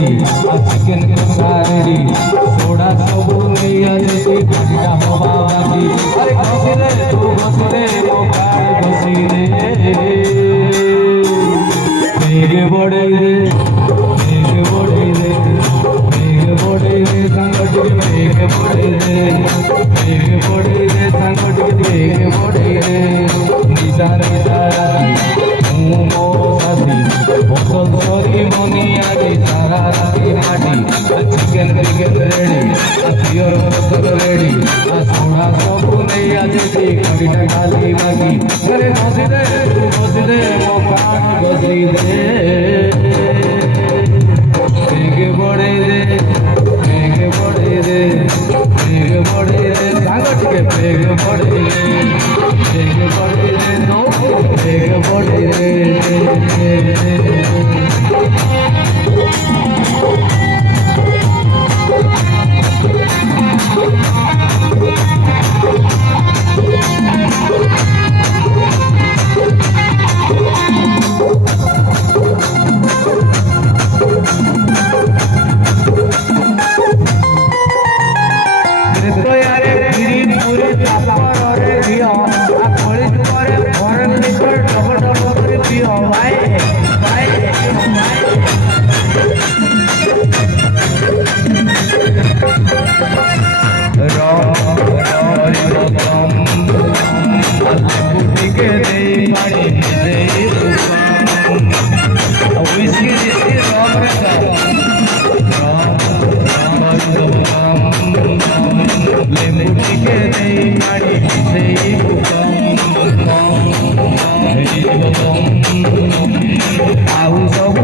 ready chicken कसा ready soda सबू नहीं आजे गाड़ीटा हवा बाजी अरे घसी रे तू घसी रे मोबाइल घसी रे बेग बड़े रे बेग बड़े रे बेग बड़े रे संगठन बेग बड़े रे बेग बड़े रे संगठन बेग बड़े रे निशा निशा मो साथी बोतल सरी मनी आगे सारा राती माटी चिकेन चिकेन रेडी पियर बोतल रेडी सोडा सबू नहीं आजे गाड़ीटा खाली लागी अरे घसी दे मो प्राण घसी दे बेग बड़े रे बेग बड़े रे बेग बड़े रे सांगठ के बेग बड़े रे बेग बड़े रे नो बेग बड़े रे I was